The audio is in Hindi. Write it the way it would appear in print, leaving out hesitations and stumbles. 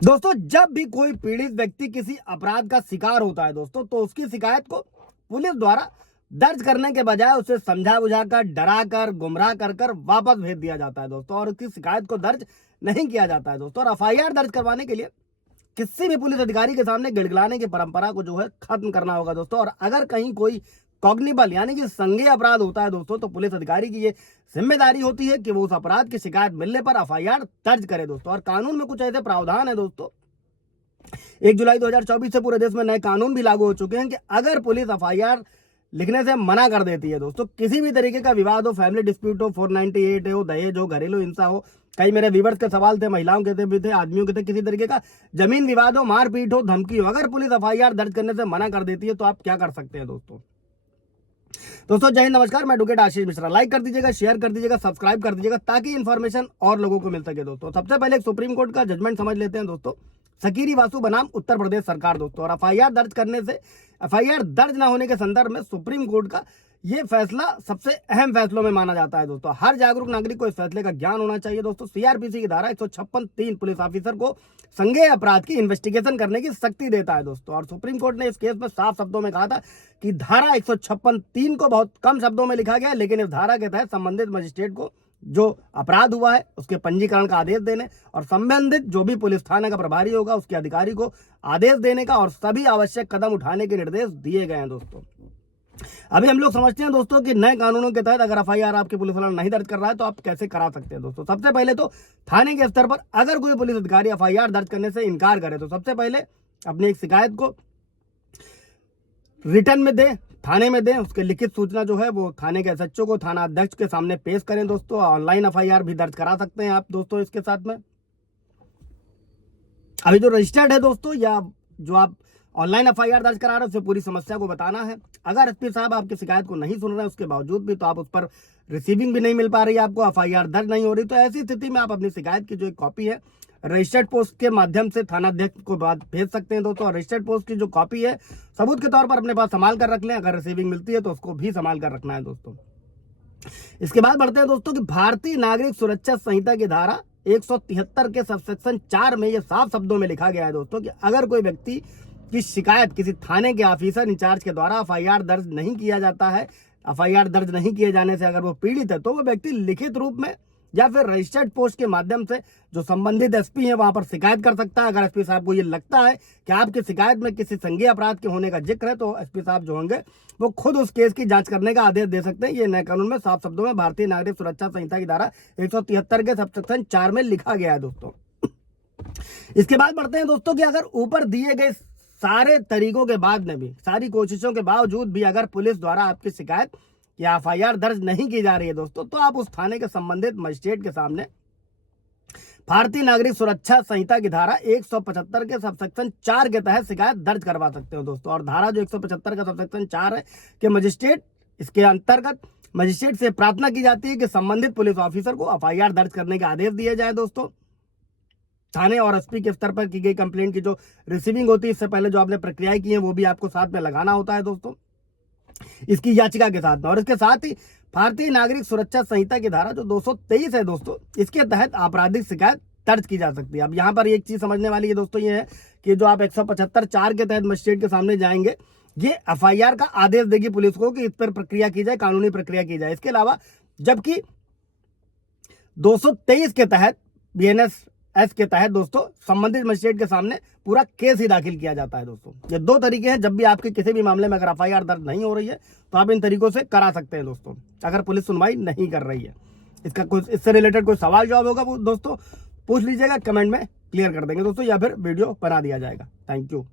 दोस्तों, जब भी कोई पीड़ित व्यक्ति किसी अपराध का शिकार होता है दोस्तों, तो उसकी शिकायत को पुलिस द्वारा दर्ज करने के बजाय उसे समझा बुझाकर, डरा कर, गुमराह कर कर वापस भेज दिया जाता है दोस्तों, और उसकी शिकायत को दर्ज नहीं किया जाता है दोस्तों। और एफआईआर दर्ज करवाने के लिए किसी भी पुलिस अधिकारी के सामने गिड़गिड़ाने की परंपरा को जो है खत्म करना होगा दोस्तों। और अगर कहीं कोई कॉग्निबल यानी कि संज्ञेय अपराध होता है दोस्तों, तो पुलिस अधिकारी की ये जिम्मेदारी होती है कि वो उस अपराध की शिकायत मिलने पर एफआईआर दर्ज करे दोस्तों। और कानून में कुछ ऐसे प्रावधान है दोस्तों, 1 जुलाई 2024 से पूरे देश में नए कानून भी लागू हो चुके हैं कि अगर पुलिस एफआईआर लिखने से मना कर देती है दोस्तों, किसी भी तरीके का विवाद हो, फैमिली डिस्प्यूट हो, 498 हो, दहेज हो, घरेलू हिंसा हो, कई मेरे व्यूवर्स के सवाल थे, महिलाओं के थे, आदमियों के थे, किसी तरीके का जमीन विवाद हो, मारपीट हो, धमकी हो, अगर पुलिस एफआईआर दर्ज करने से मना कर देती है तो आप क्या कर सकते हैं दोस्तों। जय हिंद, नमस्कार। मैं एडवोकेट आशीष मिश्रा। लाइक कर दीजिएगा, शेयर कर दीजिएगा, सब्सक्राइब कर दीजिएगा ताकि इन्फॉर्मेशन और लोगों को मिल सके दोस्तों। सबसे पहले एक सुप्रीम कोर्ट का जजमेंट समझ लेते हैं दोस्तों। सकीरी वासु बनाम उत्तर प्रदेश सरकार दोस्तों। और एफआईआर दर्ज करने से एफआईआर दर्ज न होने के संदर्भ में सुप्रीम कोर्ट का ये फैसला सबसे अहम फैसलों में माना जाता है दोस्तों। हर जागरूक नागरिक को इस फैसले का ज्ञान होना चाहिए दोस्तों। सीआरपीसी की धारा 156(3) पुलिस ऑफिसर को संज्ञेय अपराध की इन्वेस्टिगेशन करने की शक्ति देता है दोस्तों। और सुप्रीम कोर्ट ने इस केस में साफ शब्दों में कहा था कि धारा 156(3) को बहुत कम शब्दों में लिखा गया, लेकिन इस धारा के तहत संबंधित मजिस्ट्रेट को जो अपराध हुआ है उसके पंजीकरण का आदेश देने और संबंधित जो भी पुलिस थाना का प्रभारी होगा उसके अधिकारी को आदेश देने का और सभी आवश्यक कदम उठाने के निर्देश दिए गए हैं दोस्तों। अभी हम लोग समझते हैं दोस्तों कि नए कानूनों के तहत अगर एफआईआर आपके पुलिस वाला नहीं दर्ज कर रहा है तो आप कैसे करा सकते हैं दोस्तों। सबसे पहले तो थाने के स्तर पर अगर कोई पुलिस अधिकारी एफआईआर दर्ज करने से इनकार करे तो सबसे पहले अपनी एक शिकायत को रिटर्न में दे, थाने में दें। उसके लिखित सूचना जो है वो थाने के एसएचओ को थाना अध्यक्ष के सामने पेश करें दोस्तों। ऑनलाइन एफआईआर भी दर्ज करा सकते हैं आप दोस्तों। इसके साथ में अभी जो रजिस्टर्ड है दोस्तों या जो आप ऑनलाइन एफआईआर दर्ज करा रहे हैं उसे पूरी समस्या को बताना है। अगर एसपी साहब आपकी शिकायत को नहीं सुन रहे हैं उसके बावजूद भी तो आप उस पर रिसीविंग भी नहीं मिल पा रही है, आपको एफआईआर दर्ज नहीं हो रही, तो ऐसी स्थिति में आप अपनी शिकायत की जो एक कॉपी है रजिस्टर्ड पोस्ट के माध्यम से थाना अध्यक्ष को बाद भेज सकते हैं दोस्तों। रजिस्टर्ड पोस्ट की जो कॉपी है सबूत के तौर पर अपने पास संभाल कर रख लें। अगर रिसीविंग मिलती है तो उसको भी संभाल कर रखना है दोस्तों। इसके बाद बढ़ते हैं दोस्तों कि भारतीय नागरिक सुरक्षा संहिता की धारा 173 के सबसेक्शन 4 में यह साफ शब्दों में लिखा गया है दोस्तों कि अगर कोई व्यक्ति की शिकायत किसी थाने के ऑफिसर इंचार्ज के द्वारा एफआईआर दर्ज नहीं किया जाता है, एफआईआर दर्ज नहीं किए जाने से अगर वो पीड़ित है तो वो व्यक्ति लिखित रूप में या फिर रजिस्टर्ड पोस्ट के माध्यम से जो संबंधित एसपी है वहां पर शिकायत कर सकता है। अगर एसपी साहब को ये लगता है कि आपकी शिकायत में किसी संज्ञेय अपराध के होने का जिक्र है तो एसपी साहब जो होंगे वो खुद उस केस की जांच करने का आदेश दे सकते हैं। ये नए कानून में साफ शब्दों में भारतीय नागरिक सुरक्षा संहिता की धारा 173 के सबसेक्शन 4 में लिखा गया है दोस्तों। इसके बाद बढ़ते हैं दोस्तों कि अगर ऊपर दिए गए सारे तरीकों के बाद में भी, सारी कोशिशों के बावजूद भी अगर पुलिस द्वारा आपकी शिकायत या एफआईआर दर्ज नहीं की जा रही है दोस्तों, तो आप उस थाने के संबंधित मजिस्ट्रेट के सामने भारतीय नागरिक सुरक्षा संहिता की धारा 175 के सबसेक्शन 4 के तहत शिकायत दर्ज करवा सकते हो दोस्तों। और धारा जो 175 का सबसेक्शन 4 है कि मजिस्ट्रेट, इसके अंतर्गत मजिस्ट्रेट से प्रार्थना की जाती है कि संबंधित पुलिस ऑफिसर को एफआईआर दर्ज करने के आदेश दिए जाए दोस्तों। थाने और एसपी के स्तर पर की गई कंप्लेंट की जो रिसीविंग होती है, इससे पहले जो आपने प्रक्रियाएं की हैं वो भी आपको साथ में लगाना होता है दोस्तों इसकी याचिका के साथ में। और इसके साथ ही भारतीय नागरिक सुरक्षा संहिता की धारा जो 223 है दोस्तों, इसके तहत आपराधिक शिकायत दर्ज की जा सकती है। अब यहाँ पर एक चीज समझने वाली है दोस्तों, ये है कि जो आप 175(4) के तहत मजिस्ट्रेट के सामने जाएंगे, ये एफआईआर का आदेश देगी पुलिस को कि इस पर प्रक्रिया की जाए, कानूनी प्रक्रिया की जाए। इसके अलावा जबकि 223 के तहत बीएनएस के तहत दोस्तों संबंधित मजिस्ट्रेट के सामने पूरा केस ही दाखिल किया जाता है दोस्तों। ये दो तरीके हैं। जब भी आपके किसी भी मामले में अगर एफआईआर दर्ज नहीं हो रही है तो आप इन तरीकों से करा सकते हैं दोस्तों, अगर पुलिस सुनवाई नहीं कर रही है। इसका कोई इससे रिलेटेड कोई सवाल जवाब होगा वो दोस्तों पूछ लीजिएगा, कमेंट में क्लियर कर देंगे दोस्तों, या फिर वीडियो बना दिया जाएगा। Thank you.